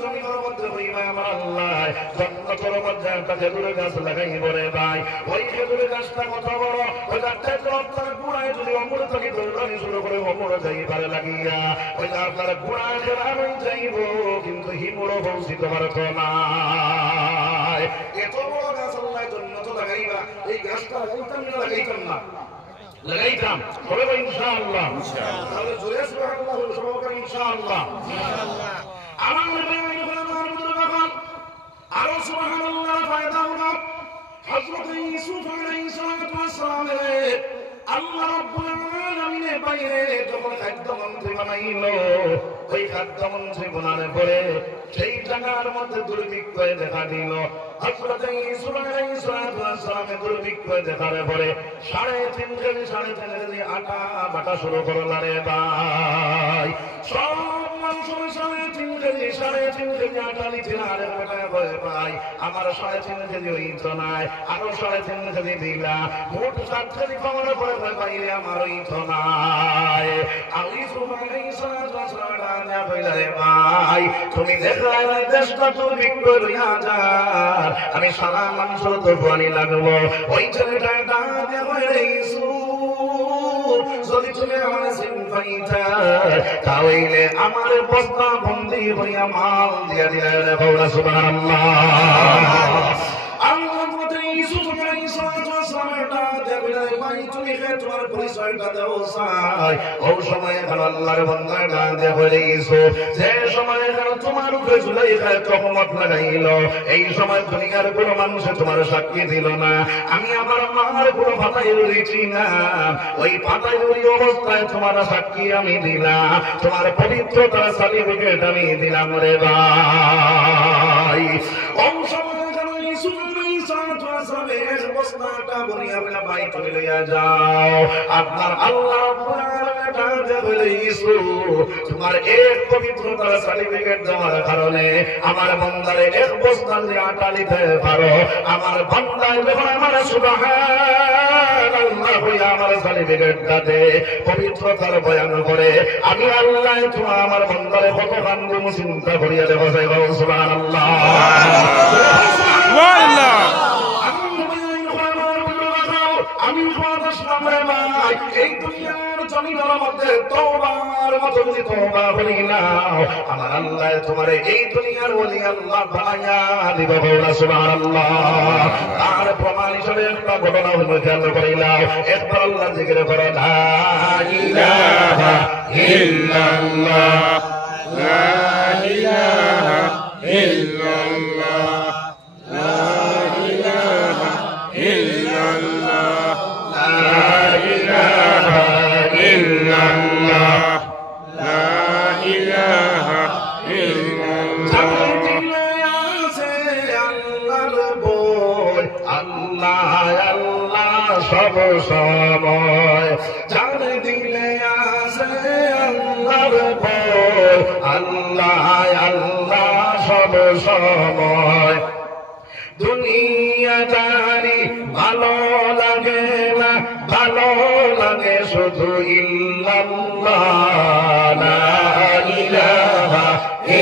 জমিনের মধ্যে হইবা আমার আল্লাহ জান্নাতের মধ্যে একটা খেজুর গাছ লাগাইব রে ভাই। ওই খেজুর গাছটা কত বড়, ওই গাছটার আপনার গুড়ায় যদি অমর থেকে দৌড়ানি শুরু করে অমর যাইবারে লাগিয়া ওই আপনার গুড়ায় ফেরানো যাইব, কিন্তু হিমুরও বংশিত পারত না। এত বড় গাছ আল্লাহ জান্নাতে লাগাইবা, এই গাছটা লাগাইতাম না লাগাইতাম না লাগাইতাম বলে ইনশাআল্লাহ। তাহলে জোরে সুবহানাল্লাহ সবাই ইনশাআল্লাহ। আমার আরো সুবহানাল্লাহ ফায়দা হলো হযরত ইউসুফ আলাইহিস সালাতু ওয়াস সালাম আল্লাহ রাব্বুল আলামিনের বাইরে যখন খাদ্যমন্ত্রী বানাইলো, ওই খাদ্যমন্ত্রী বানানোর পরে সেই জায়গার মধ্যে দুর্ভিক্ষ দেখা দিল। হযরত ইউসুফ আলাইহিস সালাতু ওয়াস সালামের দুর্ভিক্ষ দেখার পরে 3.5 কেজি আটা বাটা শুরু করলো রে ভাই। সব মানুষ 3.5 কেজি আটা নিচ্ছে না রে ভাই। আমার 3.5 কেজি হইতো নাই, আরো 3.5 কেজি দিলা, মোট 7 কেজি পাওয়ার পরে বাইরে আমার হইতো নাই। ভাই তুমি দেখলাম দেশটা তোর বিক্র রইয়া যার, আমি সারা মাংস তো পানি লাগবো। ওই ছেলেটা যদি তুমি আমার সিনফাইতা তাহলে আমার বস্তা বন্দি হইয়া মাল দিয়া দিলে বৌলা সুবহানাল্লাহ। আল্লাহ বলতে ইউসুফ আলাইহিস সালাতু ওয়াস সালামটা দেখলে ভাই তুমি তোমার পরিচয়টা দাও চাই। ওই সময় আল্লাহর বান্দাটা দেখলে ইউসুফ যে সময় তোমার উপরে জুলাইখা তহমত লাগাইল, এই সময় দুনিয়ার কোনো মানুষ তোমার সাক্ষী দিল না। আমি আমার মার কোনো পাতায় রয়েছি না, ওই পাতায় ওই অবস্থায় তোমার সাক্ষী আমি দিলাম, তোমার পবিত্রতার সার্টিফিকেট আমি দিলাম রে ভাই। ওই সময় আপনার আল্লাহ তোমার এক পবিত্রতার সার্টিফিকেট দেওয়ার কারণে আমার বান্দারে এক বস্তা দিয়ে আটা নিতে পারো। আমার বান্দায় যখন আমার সুবহানাল্লাহ হইয়া আমার সার্টিফিকেটটা দে পবিত্রতার বয়ান করে, আমি আল্লাহ তোমার আমার বান্দারে কত কান্দুম চিন্তা করিয়া দেখো সুবহানাল্লাহ। আমি এই দুনিয়ার জমিনের মধ্যে তওবার মতো যদি তওবা করি না, আমার আল্লাহ তোমার এই দুনিয়ার ওলি আল্লাহ বানায়া দিব বলা সুবহানাল্লাহ। তার প্রমাণ হিসেবে একটা ঘটনা হলো, খেয়াল করিলাম একবার আল্লাহ জিকির করো লা ইলাহা ইল্লাল্লাহ লা ইলাহা ইল্লাল্লাহ লা ইলাহা ইল্লাল্লাহ লা ইলাহা ইল্লাল্লাহ লা ইলাহা ইল্লাল্লাহ। আল্লাহ আল্লাহ সব সময় জান দিলে আছে আল্লাহর বল, আল্লাহ আল্লাহ সব সময়। দুনিয়াদারি ভালো লাগে না, ভালো লাগে শুধু ইল্লাল্লাহ লা ইলাহা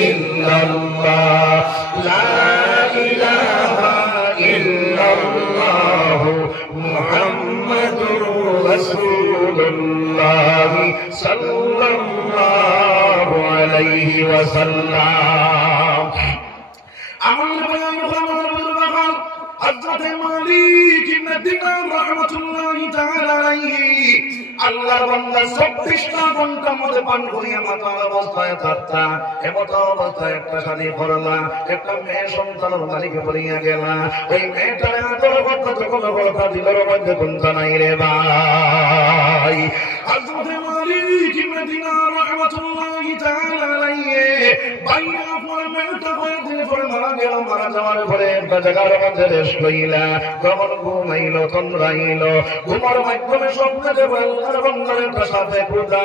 ইল্লাল্লাহ লা ইলাহা ইল্লাল্লাহ মুহাম্মাদুর রাসূলুল্লাহ সাল্লাল্লাহু আলাইহি ওয়াসাল্লাম। হযরত মালিক ইবনে দিনার রাহমাতুল্লাহি তাআলা আলাইহি আল্লাহর বান্দা 24টা ঘন্টার মধ্যে পান করিয়া মাতাল অবস্থায় থাকতা। এমত অবস্থায় একটা শাদী করলা, একটা মেয়ে সন্তানের মালিকে পড়িয়া গেলা। ওই মেয়েটারে আদর করতে যখন কথা দিলের মধ্যে কোনটা নাই রে ভাই। হযরত মালিক ইবনে দিনার রাহমাতুল্লাহি তাআলা আলাইহি বাইয়া পরে মেয়েটা হয়ে দিয়ে পরে মারা গেল। মারা যাওয়ার পরে একটা জায়গার মধ্যে রেস্ট লইলা, যখন ঘুমাইল তন্দ্রাইল, ঘুমার মাধ্যমে স্বপ্নে দেব আল্লাহর বান্দার সাথে খুদা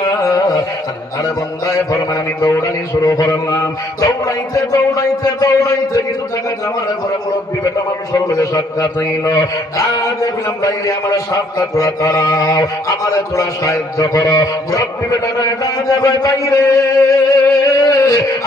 আল্লাহর বান্দায় ফরমান আমি দৌড়ানি শুরু করলাম। দৌড়াইতে দৌড়াইতে দৌড়াইতে কিছু জায়গা যাওয়ার পরে মুরব্বী বেটা মানুষের লগে সাক্ষাৎ হইল। দেখলাম বাইরে আমার সাক্ষাৎ তোরা করাও, আমার তোরা সাহায্য করো। মুরব্বী বেটা যাবে বাইরে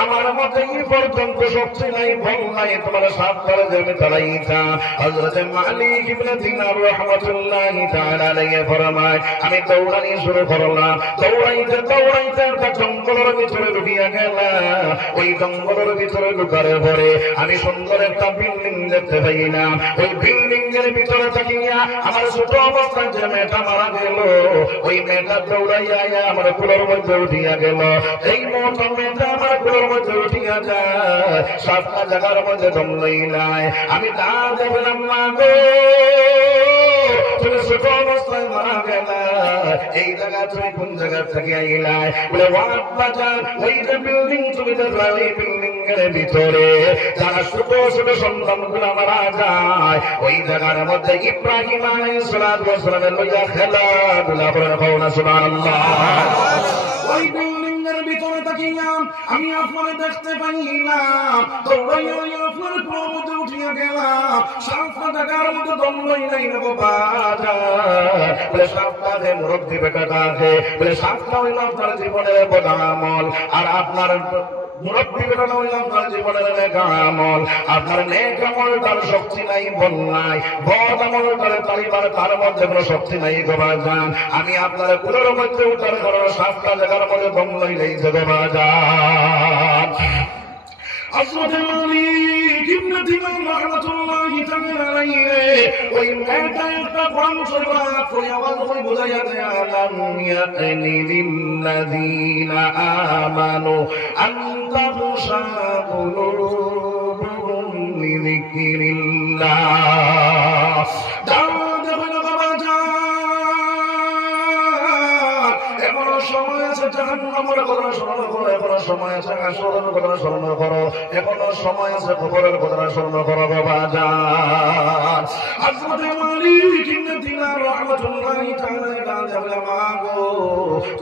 আমার মতে এই পর্যন্ত শক্তি নাই, বল নাই, তোমার সাপ করে যাবে তারাইতা। হযরত মালিক ইবনে দিনার রাহমাতুল্লাহি তাআলা আলাইহি ফরমায়, আমি দৌড়ানি শুরু করলাম। দৌড়াইতে দৌড়াইতে একটা জঙ্গলের ভিতরে ঢুকিয়া গেলাম। ওই জঙ্গলের ভিতরে ঢুকার পরে আমি সুন্দর একটা বিল্ডিং দেখতে পাইলাম। ওই বিল্ডিং এর ভিতরে থাকিয়া আমার ছোট অবস্থায় যে মেয়েটা মারা গেল, ওই মেয়েটা দৌড়াইয়া আমার কুলোর মধ্যে উঠিয়া গেল। এই মোটা মেয়েটা আমার কুলোর মধ্যে উঠিয়া যায়, 7টা জায়গার মধ্যে দম লইলাই। আমি তা দেখলাম, মা গো তুমি ছোট অবস্থায় মারা গেলা, এই জায়গা তুমি কোন জায়গা থেকে আইলাই? বলে বাজার ওই যে বিল্ডিং তুমি দেখলা, ওই বিল্ডিং এর ভিতরে যারা ছোট ছোট সন্তান গুলা মারা যায়, ওই জায়গার মধ্যে ইব্রাহিম আলাইহিস সালাতু ওয়াস সালামের লইয়া খেলাধুলা করে। কওনা সুবহানাল্লাহ। ওই বিল্ডিং এর ভিতরে তাকিয়া আমি আপনারে দেখতে পাইলাম, দৌড়াইয়া আপনার কুলোর মধ্যে উঠিয়া গেলাম। 7টা জায়গার মধ্যে দম লইলাই না বাবা। বলে 7টা যে মুরব্বী বেটাটা আছে, বলে 7টা হইল আপনার জীবনের বড় আমল, আর আপনার মুরব্বী বেটাটা হইল আপনার জীবনের নেক আমল। আপনার নেক আমল তার শক্তি নাই, বল নাই, বদ আমল তার তালিবার তার মধ্যে কোনো শক্তি নাই গো বাজান। আমি আপনার কুলোর মধ্যে উঠার কারণে 7টা জায়গার মধ্যে দম লইলাই যে গো বাজান। হযরত মালিক ইবনে দিনার রাহমাতুল্লাহি তাআলা আলাইহি ওই মেয়েটা একটা কোরআন শরীফ পড়ে আওয়াজ করে বোঝাইয়া দেয়, আলাম ইয়ানি লিল্লাযিনা আমানু আন তাখশা কুলুবুহুম লিযিকরিল্লাহ। দাওয়াত হলো বাবা যান, এখনো সময় আছে জাহান্নামের কথা স্মরণ করো, এখনো সময় আছে হাসরের কথা স্মরণ করো, এখনো সময় আছে কবরের কথা স্মরণ করো বাবা যান। হযরত মালিক ইবনে দিনার রাহমাতুল্লাহি তাআলা বলে, মা গো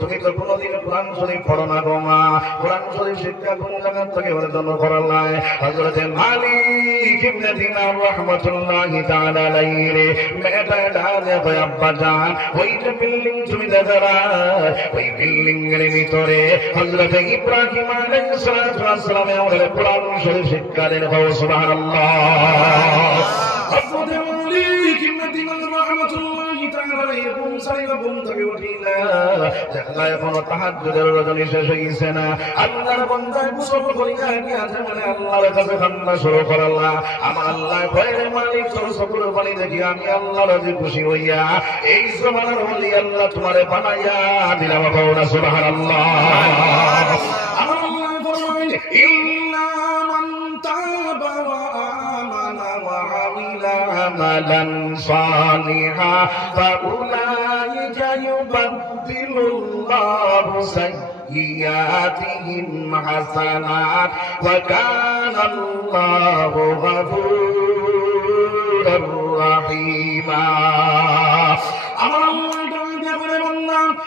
তুমি তো কোনদিন কোরআন শরীফ পড়ো না গো মা, কোরআন শরীফ শিক্ষা কোন জায়গা থেকে অর্জন করলাই? হযরত মালিক ইবনে দিনার রাহমাতুল্লাহি তাআলা আলাইহি মেয়েটা ডাকে কয়, আব্বা জান ওই যে বিল্ডিং তুমি দেখলা, ওই বিল্ডিং এর ভিতরে হযরত ইব্রাহিম আলাইহিস সালাম আমাদের কোরআন শরীফ শিক্ষা দেন। সুবহানাল্লাহ। হযরত মালিক ইবনে দিনার রাহমাতুল্লাহি তাআলা আলাইহি ঘুম থেকে উঠিলা, দেখলা এখনো তাহাজ্জুদের রজনী শেষ হইছে না। আল্লাহর বান্দা গোসল করিয়া গিয়াছে, মানে আল্লাহর কাছে কান্না শুরু করলা। আমার আল্লাহ কয়, মালিক তোর চোখের পানি দেখি আমি আল্লাহ রাজি খুশি হইয়া এই জমানার ওলি আল্লাহ তোমারে বানাইয়া দিলাম। কওনা সুবহানাল্লাহ। আমার আল্লাহ ফরমায়, ইল্লা মান তাবা ওয়া আমানা ওয়া আমিলা আমালান সালিহা ফাউলাইকা ইউবাদদিলুল্লাহু সাইয়্যাতিহিম হাসানাত ওয়া কানা আল্লাহু গফুরুর রাহিমা। আমার আল্লাহ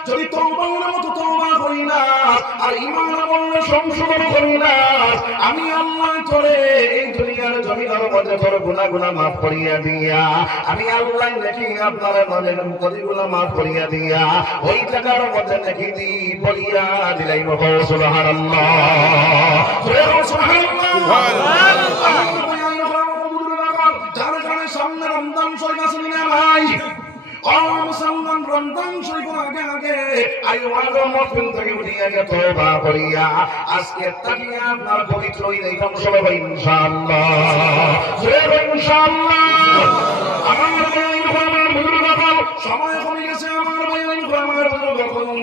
যদি তওবার মতো তওবা করি না আর ঈমান আমল সংশোধন করি না, আমি আল্লাহ তোরে এই দুনিয়ার জমিনের মধ্যে তোর গুনাহ মাফ করিয়া দিয়া, আমি আল্লাহ নাকি আপনার মনের কলিগুলো মাফ করিয়া দিয়া ওই জায়গার মধ্যে নাকি দি বলিয়া দিলাই। সুবহানাল্লাহ, সুবহানাল্লাহ। যারা যারা সামনে রমজান শরীফ আসেনি না ভাই, মুসলমান রমজান শরীফের আগে আগে আইওয়াজ মহফিল থেকে উঠিয়া গিয়ে তওবা করিয়া আজকে তাকিয়া আপনার পবিত্র ঈদ সবাই ইনশাআল্লাহ, ইনশাআল্লাহ। আমার সময় কমে গেছে, আমার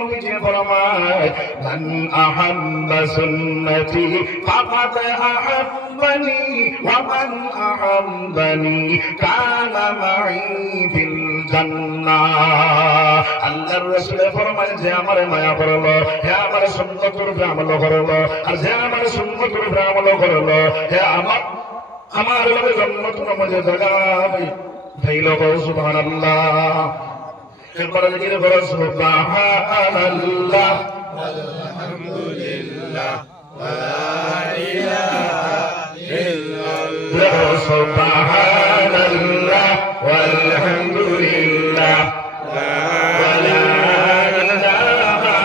নবীজি ফরমায়, মান আহাব্বা সুন্নতি ফাকাদ আহাব্বানি ওয়া মান আহাব্বানি কানা মাই ফিল জান্নাহ। আল্লাহর রাসূল ফরমায়, যে আমারে মায়া করলো, হে আমার সুন্নতের উপরে আমল করলো, আর যে আমার সুন্নতের উপরে আমল করলো, হে আমার লগে জান্নাতের মধ্যে জায়গা পাইল। সুবহানাল্লাহ। এরপরে জিকির করো, সুবহানাল্লাহ আলহামদুলিল্লাহ ওয়া লা ইলাহা ইল্লাল্লাহ, সুবহানাল্লাহ ওয়ালহামদুলিল্লাহ ওয়া লা ইলাহা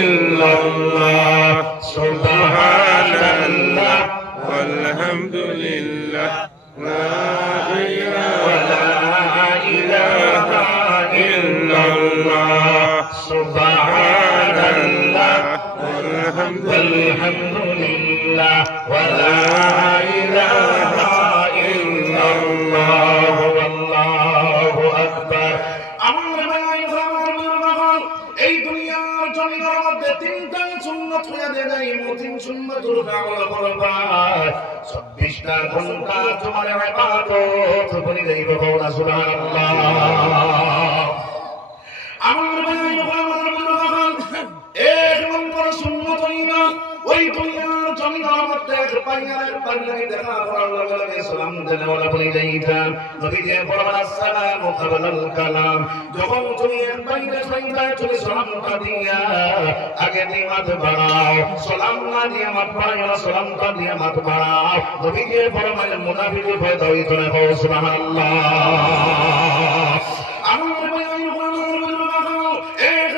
ইল্লাল্লাহ, সুবহানাল্লাহ والحمد لله لا إله إلا الله سبحان الله والحمد لله ولا إله إلا الله والله أكبر এই দুনিয়ার জমিনের মধ্যে তিনটা সুন্নাত হইয়া দেয় তিন সুন্নাতুল আমল করবা 24টা ঘন্টা তোমার ইবাদত করে দেব সুবহানাল্লাহ আমার ভাই আমার এক নম্বর সুন্নাত হইয়া ওই দুনিয়ার জমিনের মধ্যে পাইয়ার পাল্লাই দেখা করার লগে লগে সালাম দিলে ওলা বলে যাইতাম নবীজি বলেন আসসালামু ক্বাবলাল কালাম যখন তুমি এর বাইরে যাইবা তুমি সালামটা দিয়া আগে নিমাত বাড়াও সালাম না দিয়ে মাত বাড়াও সালামটা দিয়ে মাত বাড়াও নবীজি বলেন মুনাফিক হয়ে দাও ইতনে হও সুবহানাল্লাহ আমার ভাই এক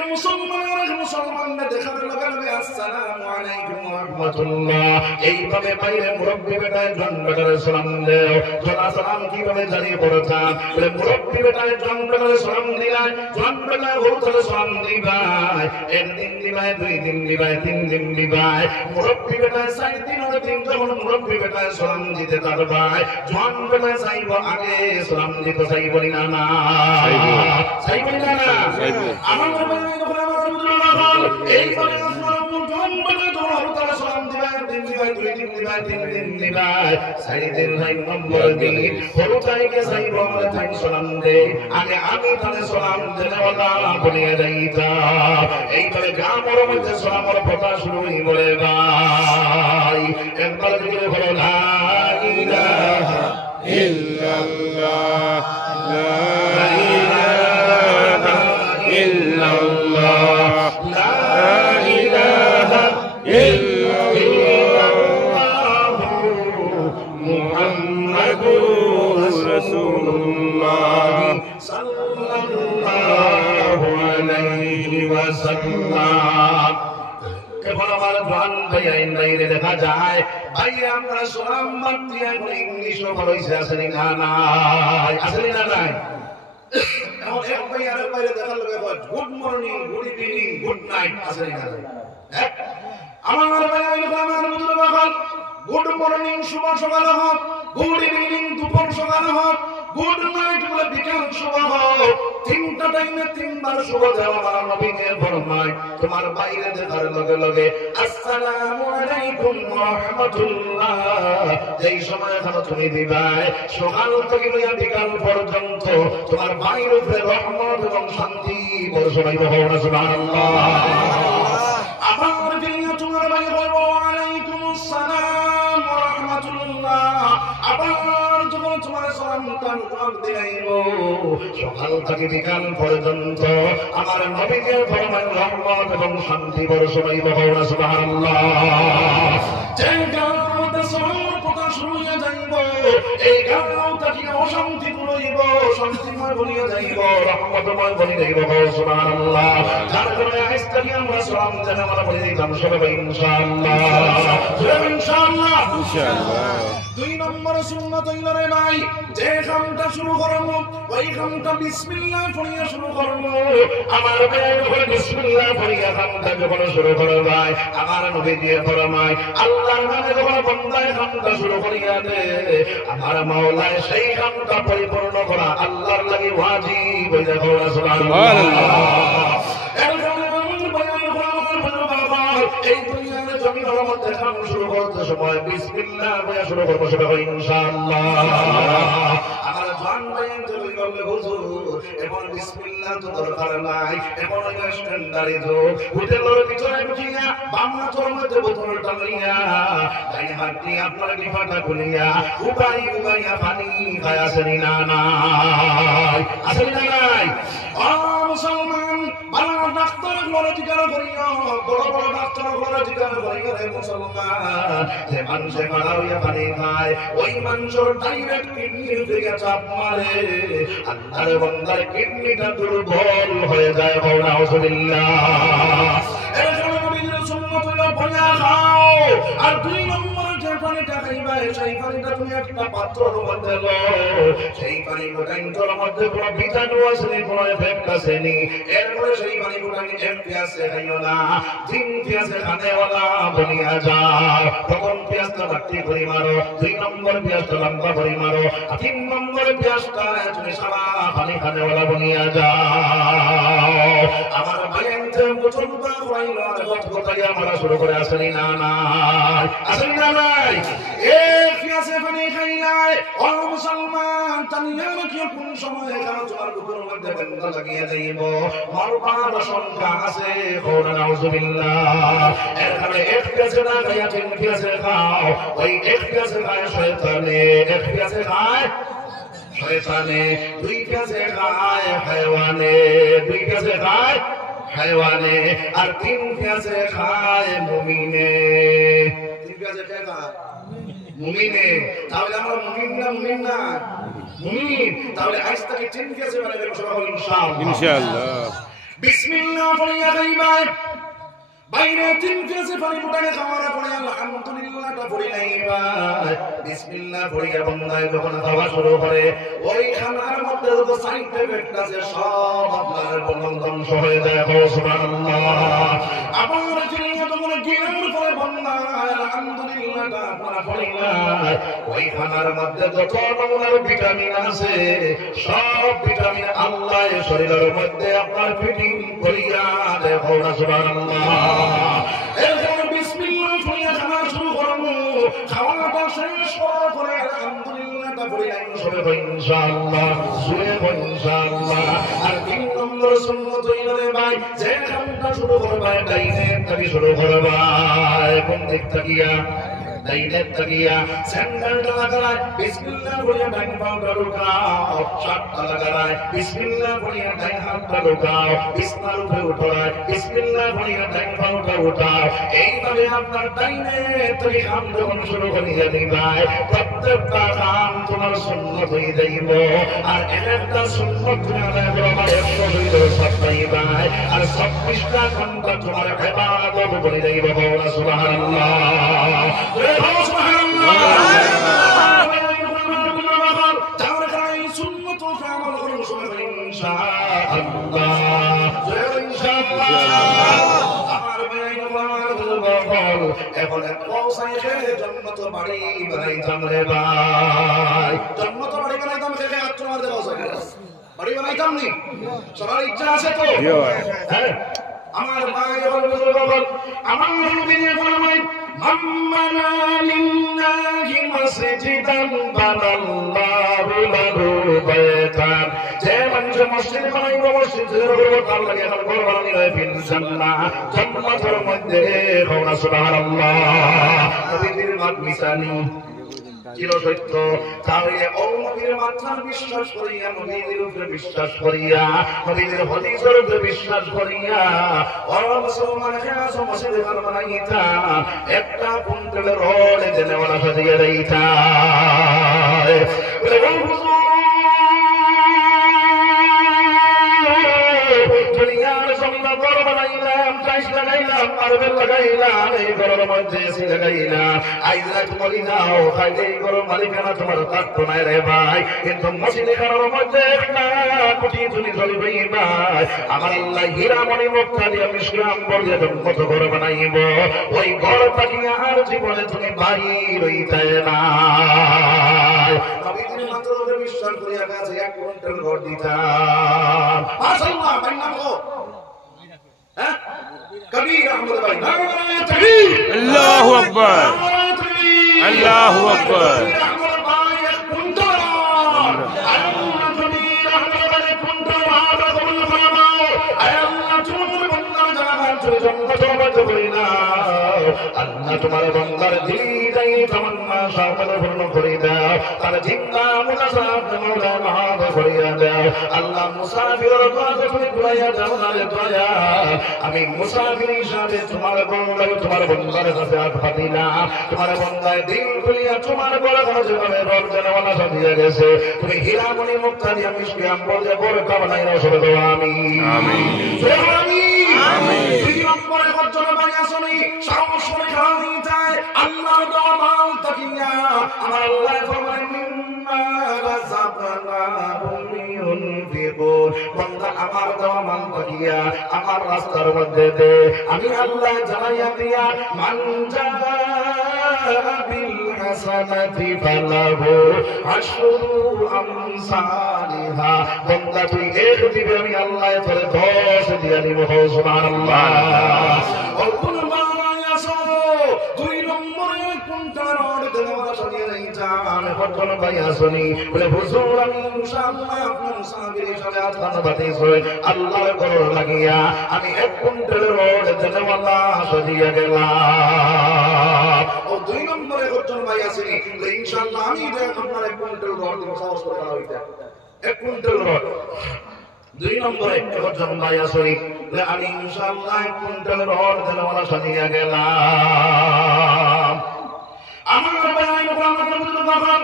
মুসলমান দেখা লগে আসসালামু আলাইকুম ওয়া রাহমাতুল্লাহ এইভাবে বাইরে মুরব্বি বেটায় জন্মকারে সালাম দেও জনা সালাম কিভাবে জারি করতাম বলে মুরব্বি বেটায় জন্মকারে সালাম দিলাই জন্মকারে হরতলে সালাম দিবাই একদিন দিবাই দুই দিন দিবাই তিন দিন দিবাই মুরব্বি বেটায় 4 দিন আর 3 যখন মুরব্বি বেটায় সালাম দিতে তার ভাই জোয়ান বেটায় চাইব আগে সালাম দিতে চাইব না না চাইব না না আমার ভাই এইভাবে সালাম দিবাই দিন দিবাই দুই দিন দিবাই তিন দিন দিবাই 4 দিন 9 নম্বর দিন হরতাইকে চাইব আমরা তাই সালাম দে আগে আমি তারে সালাম দিলে ওলা বলিয়া যাইতা এইভাবে গ্রামের মধ্যে সালামের কথা শুরু হই বলে ভাই একবার দিকে বলো লা ইলাহা ইল্লাল্লাহ লা ইলাহা ইল্লাল্লাহ লা ইলাহা ইল্লাল্লাহ মুহাম্মাদুর রাসূলুল্লাহ সাল্লাল্লাহু আলাইহি ওয়াসাল্লাম কেবল আমার জান ভাইয়া ইন্দ্রাইলে দেখা যায় ভাইয়া আমরা সালাম মাত্রই এখন ইংলিশও ভালো হইছে আসলে না নাই আসলে না নাই এখন এক ভাইয়া আরেক ভাইরে দেখা লাগে good morning good evening good night আসলে না নাই আমার ভাইয়া আমার বুঝলো বাবা গুড মর্নিং শুভ সকাল হোক গুড ইভিনিং দুপুর সকাল হোক গুড নাইট বলে বিকাল শুভ হোক তিনটা টাইমে তিনবার শুভ দেওয়া আমার নবীকে ফরমায় তোমার বাইরে দেখার লগে লগে আসসালামু আলাইকুম ওয়া রাহমাতুল্লাহ যেই সময় এখনো তুমি দিবাই সকাল থেকে লইয়া বিকাল পর্যন্ত তোমার বাইরে উপরে রহমত এবং শান্তি বর্ষণ হইবে সুবহানাল্লাহ আমার প্রিয় তোমার ভাই বলবো আলাইকুম আসসালাম ওয়া রাহমাতুল্লাহ আবার যখন তোমার সালামটা জবাব দিলাইব সকাল থেকে বিকাল পর্যন্ত আমার নবীকে ফরমান রহমত এবং শান্তি বর্ষণ হইবে সুবহানাল্লাহ যে গাঁওর মধ্যে সালামের কথা শুরু হইয়া যাইব এই গাঁওটা কি অশান্তি হইব শান্তিময় বলিয়া যাইব রহমতময় বলি যাইব সুবহানাল্লাহ যার কারণে আজ থেকে আমরা সালাম জানা আমরা বলে দিতাম সবাই ইনশাআল্লাহ ইনশাআল্লাহ ইনশাআল্লাহ দুই নম্বর সুন্নাত হইল রে ভাই যে কামটা শুরু করব ওই কামটা বিসমিল্লাহ পড়িয়া শুরু করব আমার ভাই বলে বিসমিল্লাহ পড়িয়া কামটা যখন শুরু করব ভাই আমার নবী দিয়ে ফরমায় আল্লাহর নামে যখন বান্দায় কামটা শুরু করিয়া দে আমার মাওলা সেই কামটা পরিপূর্ণ করা আল্লাহর লাগি ওয়াজিব হয়ে যায় সুবহানাল্লাহ এই দুনিয়ার জমিনের মধ্যে কাম শুরু করতে সময় বিসমিল্লাহ বলে শুরু করব সেটা ইনশাআল্লাহ আমার জান ভাই বলবে হুজুর এখন বিসমিল্লাহ তো দরকার নাই এখন স্ট্যান্ডার্ড যুগ হোটেলের ভিতরে ঢুকিয়া বাম হাতের মধ্যে বোতলটা লইয়া ডাইন হাত দিয়ে আপনার গিফাটা খুলিয়া উবাই উবাইয়া পানি খায় আসেনি না নাই আসেনি না নাই মুসলমান ভালো ডাক্তার গুলো জিজ্ঞাসা করিয়া বড় বড় ডাক্তার গুলো জিজ্ঞাসা করিয়া রে মুসলমান যে মানুষে মারা হইয়া পানি খায় ওই মানুষের ডাইরেক্ট কিডনির দিকে চাপ মারে আল্লাহর বান্দার কিডনিটা দুর্বল হয়ে যায় নাউজুবিল্লাহ এর জন্য নবীর সুন্নাত হলো পানি খাও আর দুই নম্বর যে পানিটা খাইবা সেই পানিটা তুমি একটা পাত্রের মধ্যে লও, সেই পানি গোটাইনটার মধ্যে কোনো বীজাণু আছে নি, কোনো এফেক্ট আছে নি, এরপরে সেই পানি গোটাইন এক পেঁয়াজে খাইও না, 3 পেঁয়াজে খানেওয়ালা বনিয়া যাও। প্রথম পেঁয়াজটা বাটি করে মারো, 2 নম্বর পেঁয়াজটা লম্বা করে মারো, 3 নম্বর পেঁয়াজটা তুমি সারা পানি খানেওয়ালা বনিয়া যাও। আমার ভাইয়ানতে মুসলমান হইল আর কথাই আমরা শুরু করে আসেনি না নাই, আসেনি না নাই। এ পেঁয়াজে পানি খাইলাই ও মুসলমান, তানিয়া রাখিও কোন সময় কারণ তোমার বুকের মধ্যে বেদনা লাগিয়ে যাইব, মরবার সংখ্যা আছে, কোনা নাউজুবিল্লাহ। এখানে এক পেঁয়াজে না খাইয়া 3 পেঁয়াজে খাও, ওই এক পেঁয়াজে খায় শয়তানে, এক পেঁয়াজে খায় শয়তানে, 2 পেঁয়াজে খায় হায়ওয়ানে, 2 পেঁয়াজে খায় হায়ওয়ানে, আর 3 পেঁয়াজে খায় মুমিনে। 3 পেঁয়াজে কে খায়? মুমিনে। তাহলে আমরা মুমিন না মুমিন না? মুমিন। তাহলে আজ থেকে 3 পেঁয়াজে মানে সবাই ইনশাআল্লাহ ইনশাআল্লাহ। বিসমিল্লাহ বলিয়া যাইবাই, বাইরে 3 পেঁয়াজে পানি ফুটানে খাওয়ার পরে আলহামদুলিল্লাহটা পড়ি নাই ভাই, বিসমিল্লাহ পড়িয়া বন্দায় যখন খাওয়া শুরু করে, ওই খানার মধ্যে যত সাইড এফেক্ট আছে সব আপনার ধ্বংস হয়ে যায়। সুবহানাল্লাহ। আবার ফিরিয়ে যখন গিলার পরে বন্দায় আলহামদুলিল্লাহটা আপনারা পড়ি নাই, ওই খানার মধ্যে যত আপনার ভিটামিন আছে সব ভিটামিন আল্লাহ শরীরের মধ্যে আপনার ফিটিং করিয়া দেয়। সুবহানাল্লাহ। এরপর বিসমিল্লাহ পড়িয়া খাওয়া শুরু করবো, খাওয়াটা শেষ করার পরে আলহামদুলিল্লাহটা পড়িয়া সবে ইনশাআল্লাহ, শুয়ে ইনশাআল্লাহ। আর 3 নম্বর সুন্নাত হইল রে ভাই, যে খাওয়াটা শুরু করবা ডাইনে থেকে শুরু করবা, কোন দিক তাকিয়া? ডাইনে তাকিয়া। স্যান্ডেলটা লাগায় বিসমিল্লাহ পড়িয়া ডাইন পাটা ঢুকাও, শার্টটা লাগায় বিসমিল্লাহ পড়িয়া ডাইন হাতটা ঢুকাও, বিছনার উপরে উঠায় বিসমিল্লাহ পড়িয়া ডাইন পাটা উঠাও। এইভাবে আপনার ডাইনে থেকে কাম যখন শুরু করিয়া দিবাই, প্রত্যেকটা কাম তোমার সুন্নত হয়ে যাইব। আর একটা সুন্নত তুমি আদায় করো, আমার 100 হইলেও সব পাইবাই। আর 24টা ঘন্টা তোমার ইবাদত করে যাইব। সুবহানাল্লাহ। এখন জন্মত বাড়ি বানাইতাম রে ভাই, জন্মত বাড়ি বানাইতাম, বাড়ি বানাইতাম নি, সবার ইচ্ছা আছে তো? হ্যাঁ, আমার ভাই আমার নবীজি ফরমায়, মাম্মানা লিল্লাহি মাসজিদান বানাল্লাহু লাহু বাইতান। যে মানুষ মসজিদ বানাইব, মসজিদের উপর তার লাগে এখন ঘর বানানি হয় ফিল জান্নাহ, জান্নাতের মধ্যে। সুবহানাল্লাহ। নবীজির বাত মিসানি চির সত্য। তাহলে ও নবীর মাথার বিশ্বাস করিয়া, নবীর উপরে বিশ্বাস করিয়া, নবীর হাদিসের উপরে বিশ্বাস করিয়া ও মুসলমান খাস মসজিদে বানাইতা, একটা কুইন্টালের রড দেনেওয়ালা সাজিয়ে দেইতা। দুনিয়ার জমিনে ঘর বানাইলাম, টাইস লাগাইলাম, মার্বেল লাগাইলাম, এই ঘরের মধ্যে এসি লাগাইলাম, আইজ রাত মরি যাও, খাইলে এই ঘরের মালিকানা তোমার থাকতো না রে ভাই। কিন্তু মসজিদে ঘরের মধ্যে একটা কোটি তুমি চলিবে ভাই, আমার আল্লাহ হীরা মণি মুক্তা দিয়ে মিশ্রাম বলে কত ঘর বানাইব, ওই ঘর পাঠিয়ে আর জীবনে তুমি বাইর হইতে না। নবীজির মাত্র বিশ্বাস করিয়া কাছে 1 কুইন্টাল ঘর দিতাম। মাশাআল্লাহ। ভাই নাম কো? হ্যাঁ, কবির আহমদ ভাই। নারায়ে তাকবীর, আল্লাহু আকবার, আল্লাহু আকবার। আহমদ ভাই 1 কুইন্টাল, আল্লাহ কবির আহমদ ভাই 1 কুইন্টাল ওয়াদা কবুল ফরমাও। আয় আল্লাহ, তোমার বান্দার জাহান থেকে জন্নত মধ্যে করিনা, আল্লাহ তোমার বান্দার দিদাই তামান্না সামনে পূর্ণ করে দাও, তার জিন্দা মুনাসাব মওলা মাফ করিয়া দাও। আল্লাহ মুসাফিরের কথা তুমি ঘুরাইয়া দাও না রে দয়া, আমি মুসাফির হিসাবে তোমার বান্দার, তোমার বান্দার কাছে হাত পাতিলাম, তোমার বান্দার দিল খুলিয়া তোমার বড় কোনো যেভাবে রব জানাওয়ালা সাজিয়ে গেছে, তুমি হীরামণি মুক্তা দিয়ে মিষ্টি আম্বর যে বড় কামনায় রসদ দাও। আমি আমিন, আমিন। দুই নম্বরে গর্জন ভাই আসনি সর্বসময় খাওয়ানি যায় আল্লাহর দেওয়া মাল তাকিয়া আমার আল্লাহ ফরমায় মিম্মা রাযাকনাহুম ইউনফিকুন বান্দা আমার দেওয়া মাল তাকিয়া আমার রাস্তার মধ্যে দে আমি আল্লাহ জানাইয়া দিয়া মান বিল হাসানাতি ফালাহু আশরু আমসালিহা বান্দা তুই এক দিবে আমি আল্লাহ তোরে 10 দিয়া দিব সুবহানাল্লাহ ও কুরবান আসো দুই নম্বরে কোনটা রড দেওয়া সরিয়ে নাই জান কতন ভাই আসনি বলে হুজুর আমি ইনশাআল্লাহ আপনার সাহাবীর সাথে আত্মান বাতিস হই আল্লাহর ঘর লাগিয়া আমি এক কুইন্টাল রড দেওয়া সরিয়ে গেলাম ও দুই নম্বরে কতন ভাই আসনি বলে ইনশাআল্লাহ আমি আপনার এক কুইন্টাল রড দিব সাহস করে হইতা এক কুইন্টাল রড দুই নম্বরে একজন ভাই আসরি আমি ইনশাআল্লাহ এক কুইন্টাল রড দেওয়া সরিয়ে গেলাম আমার ভাই তখন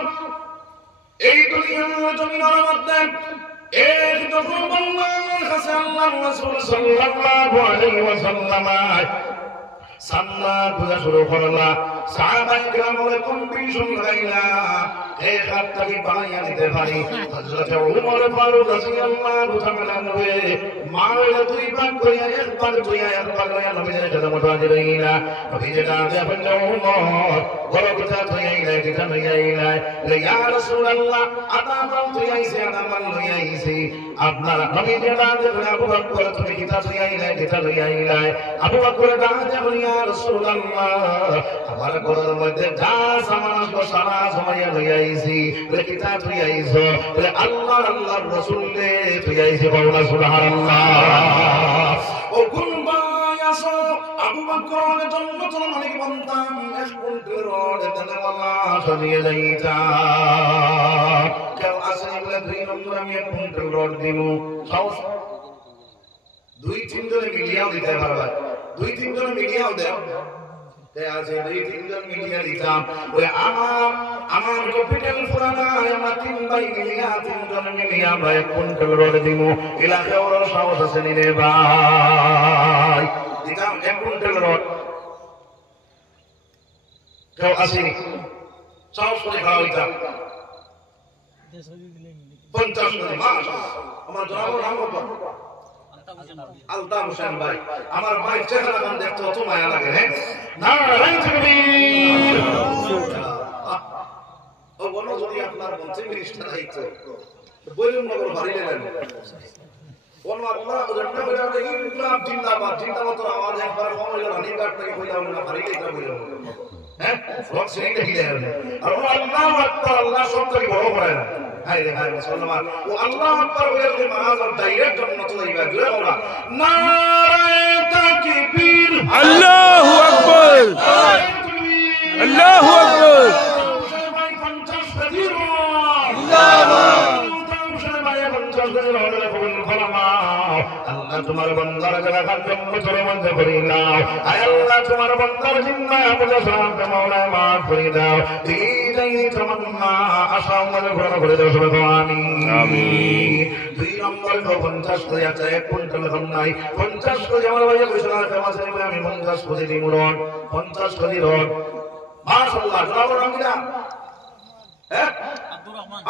এই দুনিয়ার জমিনের মধ্যে এক যখন আল্লাহর কাছে আল্লাহর রাসূল সাল্লাল্লাহু আলাইহি ওয়াসাল্লাম সাল্লা পূজা শুরু করলা সাহাবায়ে কেরাম বলে কম্পিটিশন লাগাইলা এই হাতটাকে বানাইয়া নিতে পারি হযরত ওমর ফারুক রাদিয়াল্লাহু তাআলা নবে মাওলা দুই ভাগ কইয়া এক ভাগ কইয়া এক ভাগ কইয়া নবীর কাছে মোটাজি রইলা নবী যেটা দেবেন ওমর বড় কথা কইয়া যেটা লইয়া ইয়া রাসূলুল্লাহ আদামান কইয়াইছে আদামান লইয়াইছে আপনার নবী যেটা দেবেন আবু বকর তুমি কিতা কইয়া যেটা লইয়া আবু বকর দাঁড়াতে বলিয়া রাসূলুল্লাহ আমার ঘরের মধ্যে যা সামান আসবো সারা সময় লইয়াইছি বলে কিতা তুই আইছো বলে আল্লাহর রাসূলে তুই আইছি বলা সুবহানাল্লাহ ও কোন ভাই আসো আবু বকর জান্নাতুল মালিক বান্তাম এক কুইন্টাল রড দেওয়ালা সরিয়ে যাইতা কেউ আসে বলে দুই নম্বর আমি এক কুইন্টাল রড দিমু সাহস দুই তিনজনে মিলিয়াও দিতে পারবা দুই তিনজনে মিলিয়াও দেও আছে দুই তিনজন মিলিয়া দিতাম ওই আমার ক্যাপিটাল ফুরানা আমার তিন ভাই মিলিয়া তিনজন মিলিয়া আমরা এক কুইন্টাল রড দিব এলাকায় ওর সাহস আছে নিরে ভাই দিতাম এক কুইন্টাল রড কেউ আসেনি সাহস করে খাওয়া হইতাম 50 করে মাস আমার জনাবর নাম কত আলতাফ হোসেন ভাই আমার ভাই চেহারা গান দেখতে অত মায়া লাগে হ্যাঁ নারায়ণ তাকবীর ও বলো যদি আপনার মন্ত্রী মিনিস্টার আইতো বলুন নগর বাড়ি নেন কোন আল্লাহ জন্না করে দেখি ইনকলাব জিন্দাবাদ জিন্দাবাদ তো আওয়াজ একবার কম হইলো রানী কাট থেকে কইলাম না বাড়ি গেইতা কইলাম হ্যাঁ রক সিং দেখি দেন আর আল্লাহু আকবার আল্লাহ সব থেকে বড় করে না হায় রে হায় মুসলমান ও আল্লাহ আকবার বলে যে মাহাজার ডাইরেক্ট জান্নাত যাইবা জুড়ে বলা নারায়ে তাকবীর আল্লাহু আকবার আল্লাহু আকবার ভাই 50 হাজির আল্লাহু আল্লাহ তোমার বান্দার জায়গা জন্মতর মধ্যে করে নাও আয় আল্লাহ তোমার বান্দার জিম্মা বুঝা সালামকে মাওলা মাফ করে দাও দিদাই তামান্না আশা মনে করে দাও সবাই আমিন আমিন দুই নম্বর 50 করে আছে এক কুইন্টাল কম নাই 50 করে আমার ভাই ঘোষণা ফেমাস আছে আমি 50 করে দিই রড 50 করে রড মাশাআল্লাহ জনাব রামিলা হ্যাঁ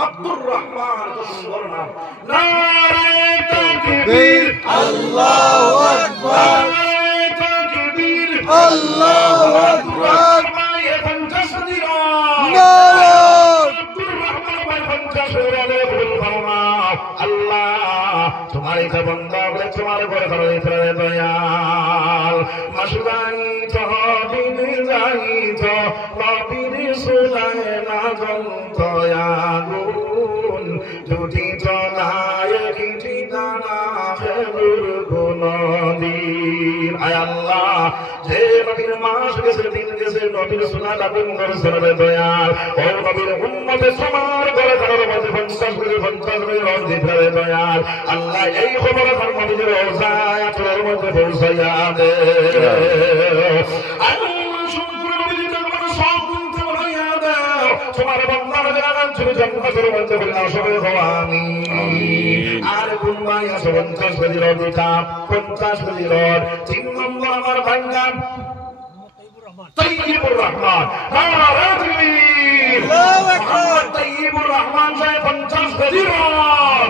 আব্দুর রহমান তো সুন্দর নাম নারে তাকবীর আল্লাহু আকবার নারে তাকবীর আল্লাহু আকবার ভাই 50 দিন নারে আব্দুর রহমান ভাই 50 রে বল ফরমাও আল্লাহ তোমার এই বান্দা বলে তোমার ঘরে ঘরে ইতরে দয়াল মাসুদাই তো দিন যাই তো নবীর সুলায় না জন্ত আগুন দুটি চলায় কিটি দানা খেলুর গুণদিন আয় আল্লাহ যে নবীর মাস গেছে দিন গেছে নবীর সুলা লাগুন করে সরবে দয়াল ও নবীর উম্মতে সমার করে ঘরের মধ্যে 50 করে রোজ দিতে দয়াল আল্লাহ এই খবর আমার নবীর রওজায় তোর মধ্যে পৌঁছায়া দে আল্লাহ শুকর নবীর দরবারে সব গুণ বানাইয়া দাও তোমার বন্দার জানান তুমি জন্মতর মধ্যে বলি না সবে আমিন। আর গুনবাই আছে 50 কেজি রড দিতাম, 50 কেজি রড। 3 নম্বর আমার ভাইজান তৈয়বুর রহমান, নারে তাকবীর, মোহাম্মদ তৈয়বুর রহমান সাহেব 50 কেজি রড।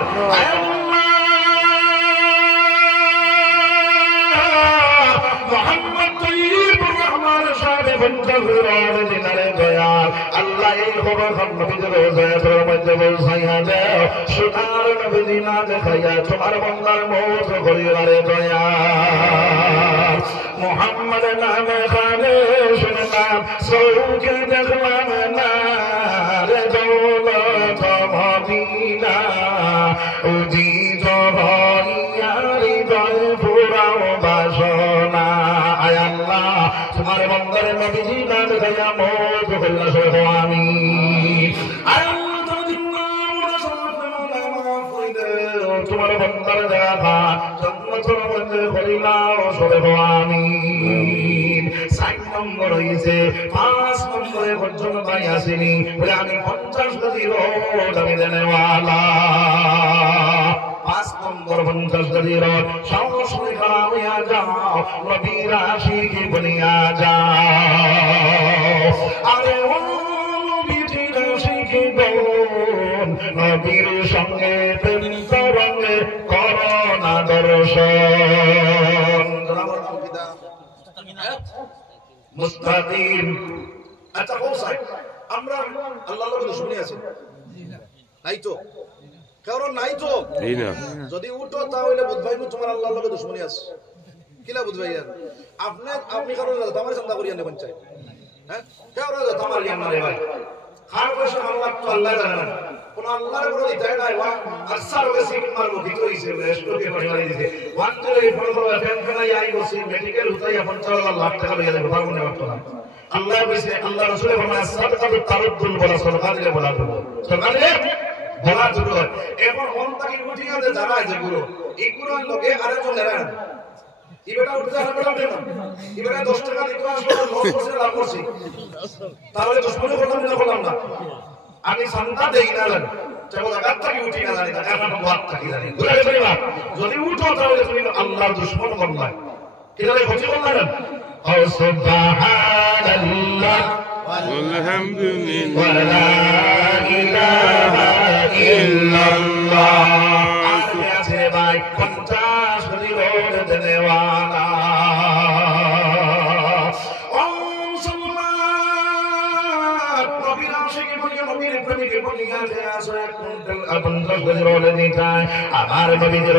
মোহাম্মদ তৈয়বুর রহমান সাহেব 50 কেজি রড দিনারে দয়াল আল্লাহ এই খবর নবীদের রোজায়ের মধ্যে বলছাইয়া দাও, সুতার নবী না দেখাইয়া তোমার বান্দার মওত করিয়া রে দয়াল। মোহাম্মদ নামে খানে শুনলাম সৌকে দেখলাম না রে দৌলত মদিনা, উদিত হইয়া হৃদয় পুরাও বাসনা। আয় আল্লাহ তোমার বান্দার নবী না দেখাইয়া মওত করিয়া সহ আমিন। আয় আল্লাহ তোমার বান্দার দেখা জন্নতের মধ্যে করিলাও সহ আমিন। 4 নম্বর হইছে, 5 নম্বরে পর্যন্ত ভাই আসেনি বলে আমি 50 কেজি রড আমি দেনেওয়ালা। 5 নম্বর 50 কেজি রড সাহস করে খাড়া হইয়া যাও, নবীর আশিকি বনিয়া যাও। আরে ও নবীর আশিকি বোন, নবীর সঙ্গে প্রেম তরঙ্গে করোনা দর্শন। মুস্তাকিম। আচ্ছা হোসাই, আমরা আল্লাহর লগে দুশমনী আছে নাই তো? কারণ নাই তো যদি উঠো তাহলে বুঝবাই তোমার আল্লাহর লগে দুশমনী আছে। কিলা বুঝবাই আপনি কারণ আমার চিন্তা করিয়া নেবেন চাই, হ্যাঁ কারণ আমার জ্ঞান না রে ভাই। খার বসে আল্লাহ তো আল্লাহ জানে না, কোন আল্লাহর বড় দিতে নাই ওয়া আসার বেশি মারবো কি কইছে রেস্টকে পরিমাণ দিতে ওয়ান্টের এই ফলো ফ্যান ফ্যানাই আই বসি মেডিকেল উঠাইয়া 50 লাখ টাকা লইয়া দেব পারবো না বর্তমান। আল্লাহ বলেছে, আল্লাহ রাসূলের ফরমান সাদাকাতু তারুদ্দুল বলা সরকার দিলে বলা দেবো, সরকার দিলে বলা দেবো। এখন মন তাকে উঠিয়া যে যারা যে গুরু এই গুরুর লগে আরেকজন নেরা ইবেটা উঠতে আর বেটা উঠে না, ইবেটা 10 টাকা দিতে আসলে লস করছে লাভ করছে, তাহলে 10 টাকা করলাম না আমি সন্তান দেই না জানি চাবো লাগাত থাকি উঠি না জানি না এখন বাদ থাকি জানি বুঝাই পারিবা। যদি উঠো তাহলে তুমি আল্লাহর দুশমন করলা, কিভাবে ক্ষতি করলা? ও সুবহানাল্লাহ ওয়ালহামদুলিল্লাহ ওয়া লা ইলাহা ইল্লাল্লাহ। আছে ভাই 50 কোটি রোড দেনেওয়ালা। আমার নবীদের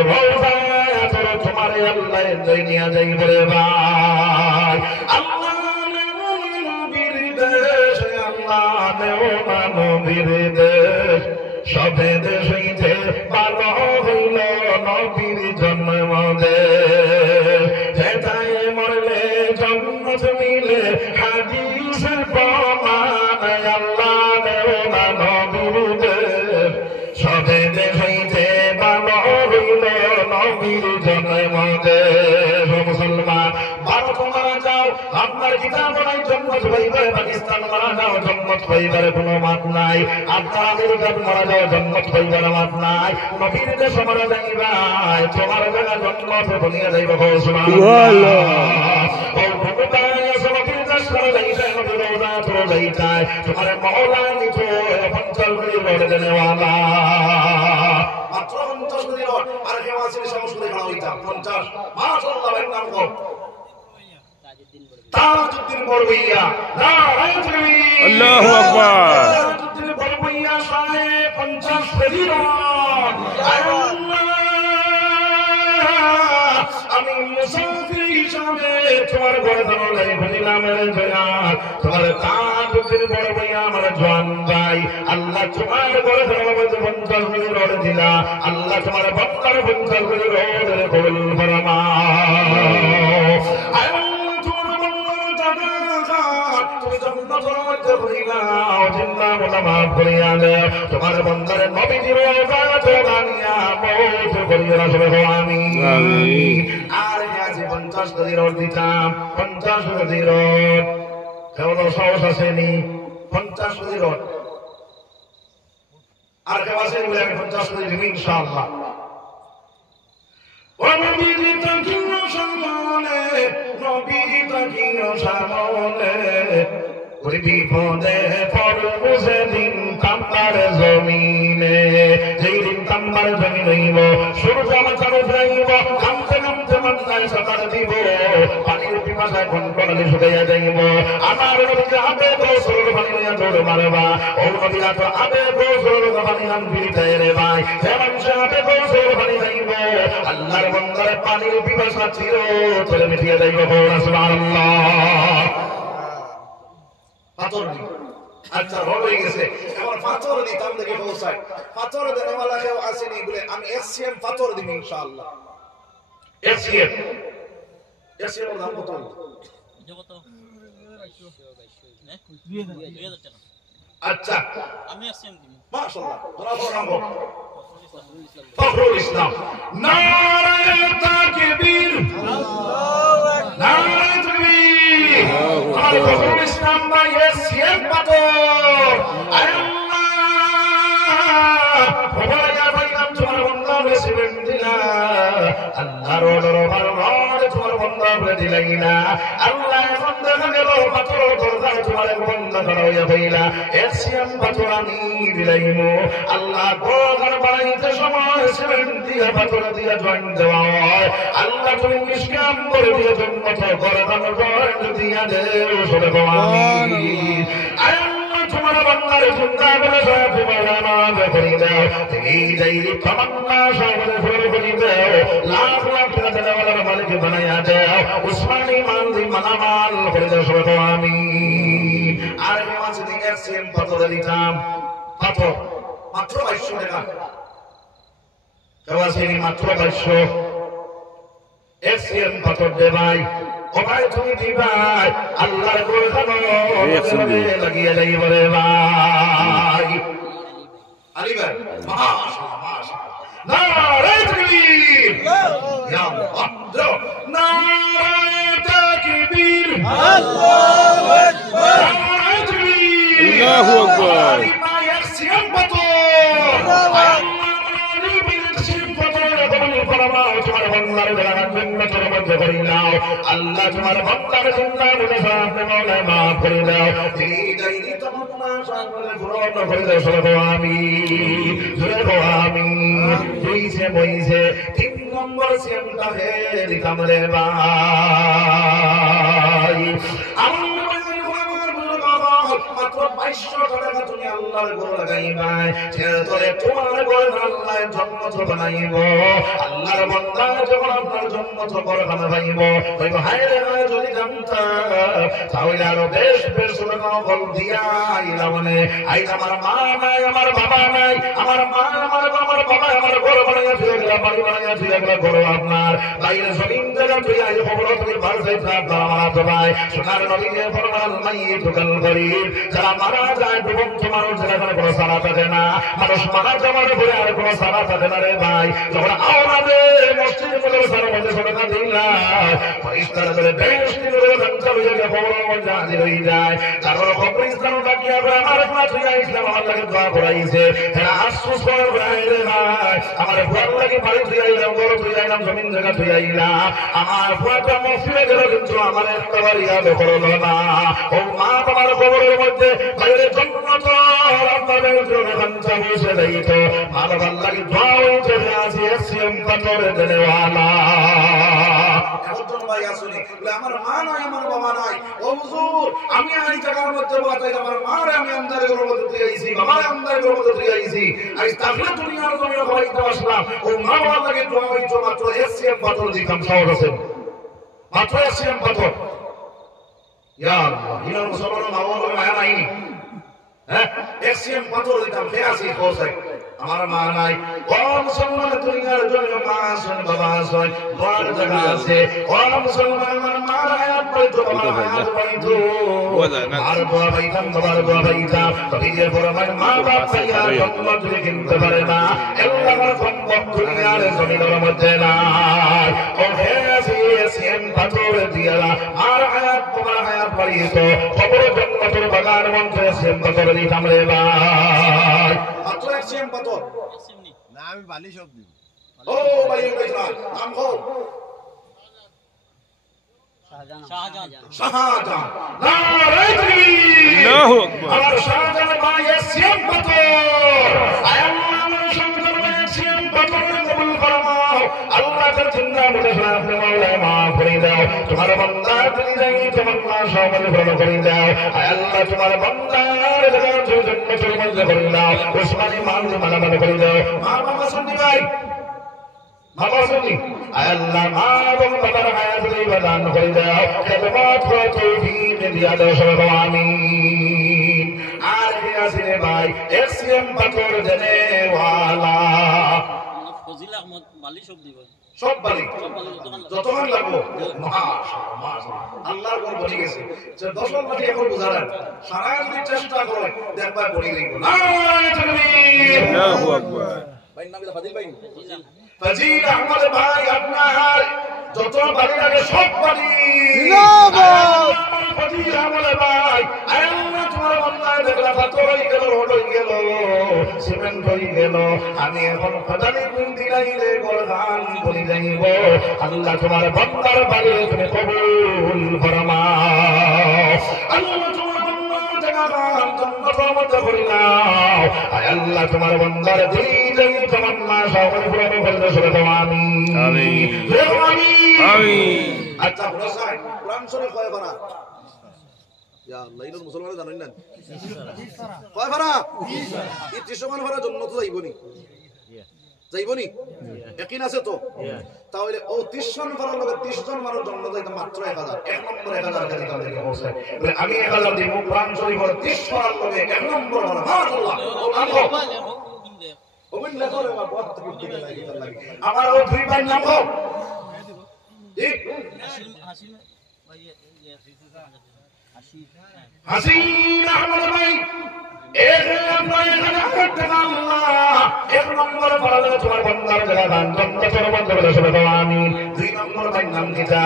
তোমার আল্লাহ নিয়ে যাই বলে ভাই আল্লাহ নবীর দেশ, আল্লাহ নবীর দেশ, সবে দেশ হইতে ভালো হইল নবীর জন্ম দেশ। যেটাই মরলে জন্মত মিলে হাদিসের প্রমাণ, আল্লাহ নবীর দেশ, সবে দেশ হইতে ভালো হইল নবীর জন্ম দেশ। মুসলমান ভারত মারা যাও আপনার কিতাব নাই, জন্মত হইবারে পাকিস্তান মারা যাও জন্মত হইবারে কোনো মাত নাই, আপনার আমেরিকান মারা যাও জন্মত হইবারে মাত নাই, নবীর দেশ মারা যাইবাই তোমার জায়গা জন্মত বনিয়া যাইব। সুবহানাল্লাহ। ও ভগবান নবীর দেশ মারা যাইতাই, নবীর রওজা তোর যাইতাই, তোমার মওলা নিতো 50 কোটি রোড দেনেওয়ালা। মাত্র 50 কোটি রোড আর কেউ আছে সাহস করে খাওয়া হইতাম 50 মাশাআল্লাহ। ভাই নাম কো তাজউদ্দিন বড়বইয়া, নারে তাকবীর, আল্লাহু আকবার। তাজউদ্দিন বড়বইয়া সাহেব 50 কোটি রোড। আমি মুসাফির হিসাবে তোমার ঘরে দাঁড়াই বলিলাম তোমার তাজউদ্দিন বড়বইয়া আমার জওয়ান ভাই, আল্লাহ তোমার ঘরে দাঁড়াই 50 কোটি রোড দিলা, আল্লাহ তোমার বান্দার 50 কোটি রোড কবুল ফরমাও। তোমার বন্দার নবীজির আর আজ 50 কোটি রোড দিতাম, 50 কোটি রোড কেবল সাহস আসেনি। 50 কোটি রোড আর কেউ আছে বলে আমি 50 করে দিব ইনশাআল্লাহ। ও নবীজি তাকিও সামনে, নবীজি তাকিও সামনে, ওই বিপদে পড়বো সেদিন তাম্বার জমিনে, যেই দিন তাম্বার জমিন হইব, সূর্য মাথার উঠাইব, কামতে কামতে মাথায় সাঁতার দিব, পানির পিপাসায় কনকনে শুকাইয়া যাইব। আমার নবীকে আবে গোসল পানি লইয়া দৌড় মারবা, ও নবীরা তো আবে গোসল পানি নাম পিড়িতে রে ভাই, যে মানুষ আবে গোসল পানি খাইব, আল্লাহর বান্দার পানির পিপাসা চিরতরে মিটিয়ে যাইব। সুবহানাল্লাহ। পাথর নি আচ্ছা রড হয়ে গেছে, এখন পাথর দিতাম থেকে পৌঁছায়, পাথর দেনেওয়ালা কেউ আসেনি বলে আমি এসিএম পাথর দিব ইনশাআল্লাহ। এসিএম এসিএম এর দাম কত? আচ্ছা আমি এসএম দিব মাশাআল্লাহ। জনাব নাম ফখরুল ইসলাম। নারায়ে তাকবীর, নারায়ে তাকবীর। আর ফখরুল ইসলাম ভাই এসিএম পাথর। আল্লাহ ভগবানের পাইলাম তোমার বন্ধা রেসিডেন্ট দিলা, আল্লাহর দরবার রড তোমার বন্ধা করে দিলাই না। আল্লাহ এখন দেখা গেল পাথর দরকার তোমার বন্ধা করা হইয়া হইলা, এসিএম পাথর আমি দিলাইমু। আল্লাহ ঘর বানাইতে সময় সিমেন্ট দিয়া পাথর দিয়া জয়েন্ট দেওয়া হয়, আল্লাহ তুমি নিষ্কাম করে দিয়ে জন্মত ঘর জয়েন্ট দিয়া দেও। সবে আমিন। আল্লাহ তোমার বান্দার চিন্তা করে তোমার নামাজ করি দাও, এই যাইরি তামান্না সবরে ফুল করি দাও, লাখ লাখ টাকা দেওয়ার মালিক বানাইয়া দাও, উসমানী মানদি মালামাল করে দাও। সবে আমিন। আর আমি আছে এসিএম পাথর দিতাম, পাথর মাত্র 2200 টাকা। কেউ আসেনি মাত্র 2200 এসিএম পাথর দে ভাই। ও ভাই তুমি দিবাই আল্লাহর গোলামে লাগিয়ে যাইব রে ভাই। আলী ভাই মাশাআল্লাহ মাশাআল্লাহ। নারায়ে তাকবীর, ইয়া আল্লাহ। নারায়ে তাকবীর, আল্লাহু আকবার, নারায়ে তাকবীর, আল্লাহু আকবার। এসিএম পাথর, আল্লাহ এসিএম পাথর তোমার বান্দার জান্নাতের মধ্যে করে নাও, আল্লাহ তোমার বান্দার জান্নাতের সামনে মওলা মাফ করে দাও, তিনি যাইনি তামান্না সামনে পূরণ করে দাও। সবে আমিন, সবে আমিন। হইছে বইছে 3 নম্বর সিএমটা হে দিতাম রে ভাই। মাত্র 2200 টাকা তুমি আল্লাহর ঘর লাগাইবাই, ছেড়ে তোমার ঘর আল্লাহ জন্নত বানাইব। আল্লাহর বান্দা যখন আপনার জন্নত ঘর বানাইব, ওই হায়রে হায় যদি জানতাম তাহলে আরো বেশ বেশ ফল দিয়া আইলা মানে আইলা। আমার মা নাই, আমার বাবা নাই, আমার মা আমার বাবা আমার ঘর বানাইয়া ধুয়ে গেলা, বাড়ি বানাইয়া ধুয়ে গেলা, ঘর আপনার বাইরে জমিন জায়গা ধুয়ে আইলে খবর তুমি বার চাইতে আপনার আমার ভাই। সোনার নবীকে ফরমান নাই ঢুকাল করি, যারা মারা যায় ডুবন্ত মানুষ, যারা কোনো সারা থাকে না, মানুষ মারা যাওয়ার পরে আর কোনো সারা থাকে না রে ভাই। যখন আমাদের মসজিদের মধ্যে সারা মধ্যে সরকা দিলাম পরিষ্কার করে বেশ খবর মধ্যে হাজির হয়ে যায়, তারপর খবর ইসলাম ডাকিয়া করে আমার তুইয়া ইসলাম আমার লাগে দোয়া করাইছে, হ্যাঁ আশ্বাস করার ভাই রে ভাই। আমার ফুয়ার লাগে বাড়ি তুই আইলাম, ঘর তুই আইলাম, জমিন জায়গা তুই আইলাম, আমার ফুয়াটা মসজিদে গেল কিন্তু আমার একটা বাড়ি আলো করলো না। ও মা বাবার খবরের মধ্যে বাইরে জন্মত আপনাদের খাঞ্চা বসে যাইত, মা বাবার লাগে দোয়া চলে আসি এসিএম পাথরে দেওয়ালা। একজন ভাই আসুনি বলে আমার মা নাই, আমার বাবা নাই, ও হুজুর আমি এই জায়গার মধ্যে বাতাই আমার মারে আমি আমদারের ঘরের মধ্যে দিয়ে আইছি, বাবারে আমদারের ঘরের মধ্যে দিয়ে আইছি, আজ তাহলে দুনিয়ার জমিনে হইতে আসলাম। ও মা বাবার লাগে দোয়া হইতো, মাত্র এসিএম পাথর দিতাম। সহজ আছে মাত্র এসিএম পাথর। ইয়া আল্লাহ, ইনার মুসলমান মা বাবার মায়া নাই, হ্যাঁ এসিএম পাথর দিতাম। খেয়ে আসি পৌঁছাই, আমার মা নাই। ও মুসলমান দুনিয়ার জন্য মা আছেন, বাবা আছেন, ঘর জায়গা আছে। ও মুসলমান আমার মার হায়াত পাইতো, বাবার হায়াত পাইতো, আর দোয়া পাইতাম, বাবার দোয়া পাইতাম। তবে পর আমার মা বাপ পাইয়া জন্ম যদি কিনতে পারে না, এগুলো আমার সম্ভব দুনিয়ার জমিনের মধ্যে নাই। ও হে এসিএম পাথর দিয়ালা আর হায়াত বাবার হায়াত পাইতো, খবর জন্ম তোর বাগান মন্ত্রে এসিএম পাথর দিতাম রে ভাই। মাত্র এসিএম পাথর না আমি বালি সব দিব ও ভাই ভাই নাম কো শাহজাহান নারে তাকবীর আল্লাহু আকবার আমার শাহজাহান ভাই এসিএম পাথর আয় আল্লাহ আমার শাহজাহান ভাই এসিএম পাথর কবুল ফরমাও আল্লাহ তার জিন্দা মুর্দা আপনি মাওলা মাফ করে দাও তোমার বান্দা তুমি যাই তোমার মা সমাজ ভালো করে দাও আয় আল্লাহ তোমার বান্দার জান্নাতুল মধ্যে করে দাও উসমানী মান মালা মালা করে দাও মা বাবা শুনি ভাই বাবা শুনি আয় আল্লাহ মা এবং বাবার হায়াত দান করে দাও খেদমত ও তৌফিক দিয়া দাও সবাই আমিন আর কে আসে ভাই এসএম পাথর দেনে ওয়ালা ফজিল আহমদ মালি সব দিব সব বালি যতক্ষণ লাগবো আল্লাহর কোন বলি গেছে যে 10 লাঠি এখন বুঝালেন সারা যদি চেষ্টা করে দেখবা বলি দিব নারে তাকবীর আল্লাহু আকবার ভাই নাম ফাজিল ভাই ফাজিল আহমদ ভাই আপনার যত বাড়ি লাগে সব বাড়ি জিন্দাবাদ ফাজিল আহমদ ভাই আল্লাহ তোমার বান্দায় দেখলা পাথর হয়ে গেল রোড হয়ে গেল সিমেন্ট হয়ে গেল আমি এখন ফাটালি কোন দিলাইলে গোলগান বলি যাইব আল্লাহ তোমার বান্দার বাড়ি তুমি কবুল ফরমাও আল্লাহ তোমার বান্দার জায়গাগান জান্নাতের মধ্যে করে নাও আয় আল্লাহ তোমার বান্দার দিলে তামান্না সব পূরণ করে দাও সবাই আমিন আমিন আমিন আমিন আচ্ছা হুসাইন কোরআন শরীফ কয় পারা ইয়া আল্লাহ ইন মুসলমানরা জানেন না কয় পারা 30 মান পারা জান্নাত যাইবনি ইয়াকিন আছে তো তাহলে ও 30 জন পারার লগে 30 জন মানুষ জান্নাত যাইতে মাত্র 1000 এক নম্বর 1000 কাছে তাদের পৌঁছে বলে আমি 1000 দিব কোরআন শরীফ 30 পারার লগে এক নম্বর হলো মাশাআল্লাহ আল্লাহ ওবিন লেখো রে বাবা বহুত দিকে লাগে আমার ও দুই ভাই নাম কও ঠিক হাসিন আহমদ ভাই এক নম্বর পড়ালে তোমার বন্দার জায়গা দান জান্নাতের মধ্যে বলে সবাই আমিন দুই নম্বর ভাই নাম কিটা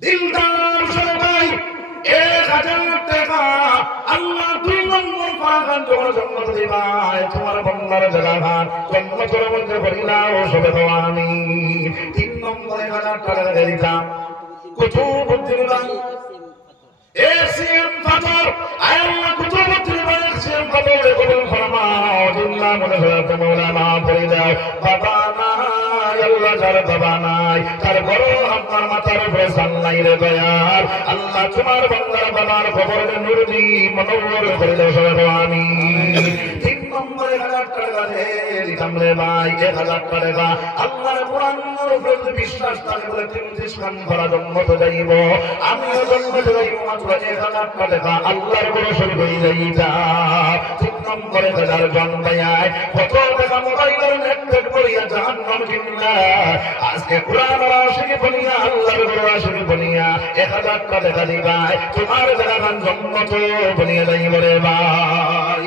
দিলদার সবাই 1000 টাকা আল্লাহ দুই নম্বর পাগান তোমার জান্নাত দিবা তোমার বন্দার জায়গা দান জান্নাতের মধ্যে করিলাও সবাই আমিন তিন নম্বর 1000 টাকা দিতা কুতুবুদ্দিন ভাই এসএম পাথর আল্লাহ কুতুবুদ্দিন ভাই এসএম পাথর কবুল ফরমাও জিন্দা মনে হতে মাওলা মাফ করে দাও বাবা নাই আল্লাহ যার বাবা নাই তার বড় আপনার মাথার উপরে সান্নাই রে দয়াল আল্লাহ তোমার বান্দার বাবার কবরে নূর দি মনোহর করে দাও সবাই আমিন তিন নম্বর 1000 টাকা দে দিতাম রে ভাই 1000 টাকা আল্লাহর কোরআনের উপরে বিশ্বাস থাকে বলে 30 খান ভরা জন্মত যাইব আমিও জন্মত যাইব মাত্র 1000 টাকা আল্লাহর বড় শরীর হয়ে যাইতা তিন নম্বর 1000 জন ভাই কত টাকা মোবাইলের নেট করিয়া জাহান্নাম কিনলা আজকে কোরআন আশিক বনিয়া আল্লাহর বড় আশিক বনিয়া 1000 টাকা দিবা তোমার জাহান জন্মত বনিয়া যাইব রে ভাই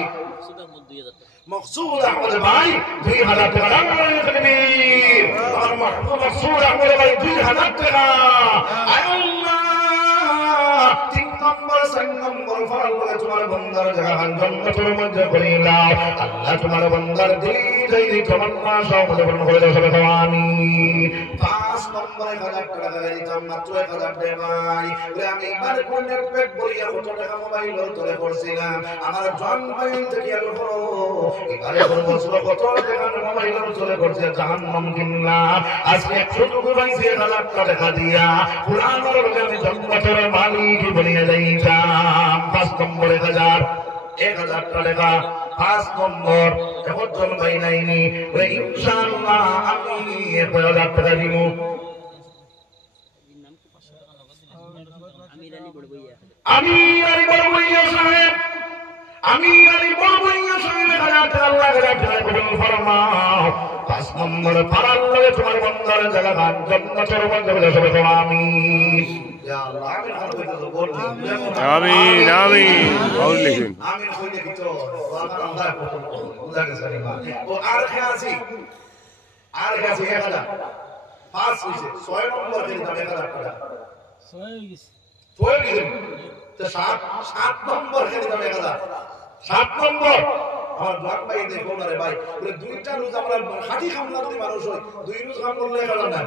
মকসুদ আহমদ ভাই 2000 টাকা তাকবীর আর মকসুদ আহমদ ভাই 2000 টাকা আল্লাহ তিন নম্বর 4 নম্বর ফরল করে তোমার বান্দার জাহান জান্নাতের মধ্যে করিলাও আল্লাহ তোমার বান্দার দিলি যাইলি তামান্না সব পূরণ করে দাও সবাই আমিন 5 নম্বর 1000 টাকা দিতাম মাত্র 1000 টাকা ভাই বলে আমি এবার কোন পেট বলিয়া কত টাকা মোবাইল ধরে করছিলাম আমার জন ভাই থেকে আলো করো এবারে কোন বছর কত টাকা মোবাইল ধরে করছে জাহান্নাম কিনলাম আজকে শুধু ভাই 1000 টাকা দিয়া কোরআনের লগে আমি জান্নাতের মালিক বনিয়া যাইতাম 5 নম্বর 1000 টাকা 5 নম্বর এখন জন ভাই নাইনি বলে ইনশাআল্লাহ আমি 1000 টাকা দিব আমি আলী বড় ভাইয়া সাহেব আমি আলী বড় ভাইয়া সাহেব 1000 টাকা আল্লাহ কবুল ফরমাও 5 নম্বর পারার লগে তোমার বন্দার জায়গা গান জান্নাতের মধ্যে বলে সবাই আমিন ইয়া আল্লাহ আমিন আমিন और लिखिन আমিন কইলে কি তো বাবা আল্লাহ বুঝা গেছে ও আর খাসি 1000 5 হইছে 6 নম্বর দিন 1000 টাকা 6 হই গেছে 6 হই গেছে তো 7 নম্বর দিন 1000 7 নম্বর আমার জোয়ান ভাই দেখো না রে ভাই বলে দুইটা রোজ আমরা খাঁটি খামলা যদি মানুষ হয় দুই রোজ খাম করলে খেলা না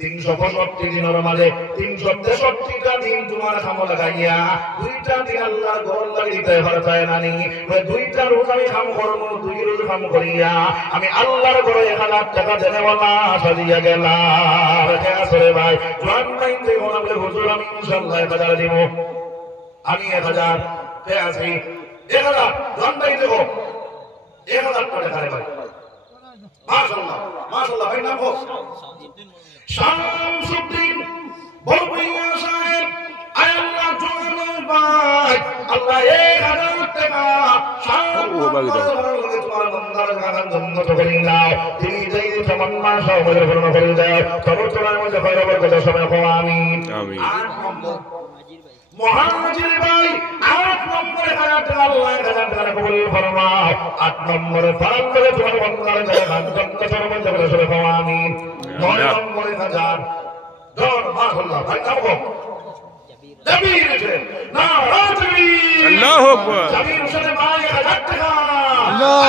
365 দিনের মাঝে 363টা দিন তোমার খামো লাগাইয়া দুইটা দিন আল্লাহর ঘর লাগিতে পারতায় নানি ওই দুইটা রোজ আমি খাম করব দুই রোজ খাম করিয়া আমি আল্লাহর ঘরে 1000 টাকা দেনেওয়ালা সাজিয়া গেলাম কে আসরে ভাই জোয়ান ভাই দেখো না বলে হুজুর আমি ইনশাআল্লাহ 1000 দিব আমি 1000 কে আসি 1000 জোয়ান ভাই দেখো 1000 টাকা রে ভাই মাশাআল্লাহ মাশাআল্লাহ ভাই নাম কো শামসুদ্দিন বলবিয়া সাহেব আল্লাহ জোয়ান ভাই আল্লাহ 1000 টাকা তোমার বন্দার গান জন্মত করে নাও তুমি যেই তামান্না সব পূর্ণ করে দাও সর্বতলার মধ্যে খয়রবর কথা সবাই কও আমিন আমিন 8 নম্বর মুহাজির ভাই 8 নম্বরে 1000 টাকা আল্লাহ 1000 টাকা কবুল ফরমাও 8 নম্বরে ফারাক করে তোমার বন্দার গান জন্মত সর্বমধ্যে করে সবাই কও আমিন 9 নম্বরে 1000 দর মাশাআল্লাহ ভাই নাম কও জাবির না রাজবি আল্লাহু আকবার জাবির সাথে ভাই 1000 টাকা আল্লাহ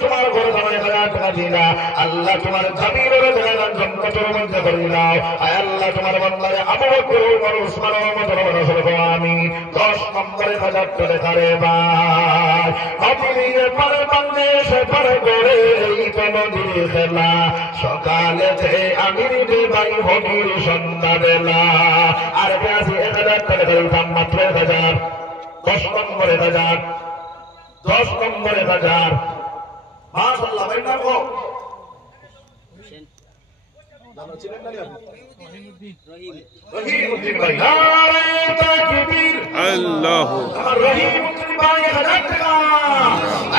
তোমার ঘরে তোমার 1000 টাকা দিলা আল্লাহ তোমার জাবিরের জায়গা জন্নতের মধ্যে করে দাও আয় আল্লাহ তোমার বান্দারে আবু বকর ওমর উসমান ওমর রাসূল আমিন 10 নম্বরে 1000 টাকা রে ভাই নদীর পারে বাংলাদেশে পারে করে এই তো নদীর খেলা সকালে যে আমির দে ভাই হবির সন্ধ্যা বেলা আর বেশি 1000 টাকা দিতাম মাত্র 1000 10 নম্বরে 1000 10 নম্বরে 1000 মাশাআল্লাহ ভাই নাম কো নাম ছিলেন না রহিমউদ্দিন ভাই নারে তাকবীর আল্লাহু আমার রহিমউদ্দিন ভাই 1000 টাকা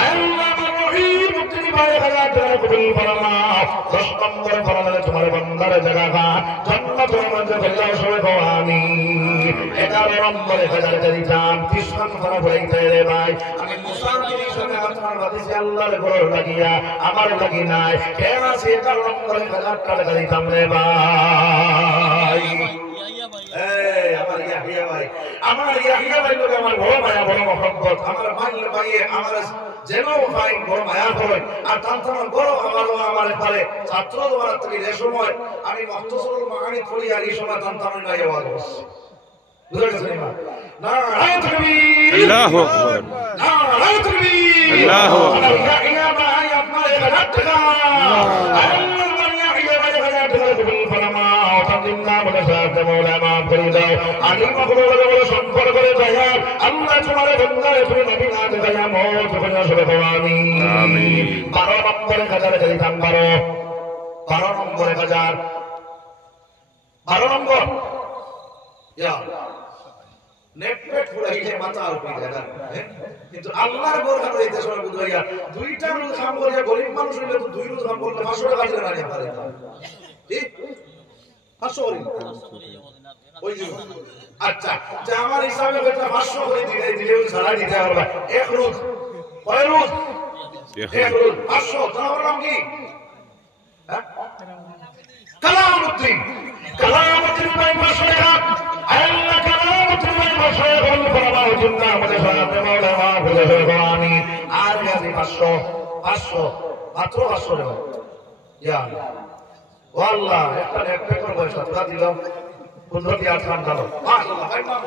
আল্লাহ রহিমউদ্দিন ভাই 1000 টাকা কবুল ফরমাও 10 নম্বরে ফরমালে তোমার বান্দার জায়গা জান্নাতের মধ্যে আল্লাহ সবাই কও আমিন 11 নম্বরে 1000 টাকা দিতাম 30 নম্বরে বলাইতে রে ভাই আমি মুসাফির হিসেবে আপনার বাতিসে আল্লাহর ঘর লাগিয়া আমার লাগি নাই কেন আছে 11 নম্বরে 1000 টাকা দিতাম রে ভাই এই আমার ইয়াহিয়া ভাই লোক আমার বড় মায়া বড় মহব্বত আমার ভাই ভাইয়ে আমার যেন ভাই বড় মায়া হয় আর তার বড় আমার পারে ছাত্র তোমার থেকে যে সময় আমি মুখতসরুল মাআনি পড়ি আর এই সময় তার ভাই আওয়াজ বুঝা গেছে না তাকবীর আল্লাহু আকবার নারে তাকবীর আল্লাহু আকবার ইয়াহিয়া ভাই আপনার 1000 টাকা আল্লাহ ইয়াহিয়া ভাই 1000 টাকা কবুল ফরমাও তাদিনা বলে সাথে মাওলা মাফ করে দাও আলী মাকবুল বলে সম্পর্ক করে দয়া আল্লাহ তোমার বান্দারে তুমি নবী না দেয়া মওত করে সবে আমিন আমিন 12 নম্বরে 1000 টাকা দিতাম 12 নম্বরে 1000 12 নম্বর ইয়া নেটপেট ফুরাইলে মাথা উপরে জায়গা কিন্তু আল্লাহর বরকত হইতে সব বুঝাইয়া দুইটা রোজ কাম করিয়া গরিব মানুষ হইলে তো দুই রোজ কাম করলে 500 টাকা দিলে না পারে ঠিক 500 করি ওই যে আচ্ছা যে আমার হিসাবে এটা 500 করে দিলে সারা দিতে পারবা এক রোজ কয় রোজ এক রোজ 500 তাহলে নাম কি হ্যাঁ কালামউদ্দিন ভাই 500 টাকা আল্লাহ কালামউদ্দিন ভাই 500 টাকা বল ফরমাও জিন্নাহ আমাদের সাথে মাওলা মাফ করে দাও আমিন আর গাজি 500 মাত্র 500 টাকা ইয়া আল্লাহ একটা নেটপেক করে পয়সা তোরা দিলাম 15 কি 8 খান দাও মাশাআল্লাহ ভাই নাম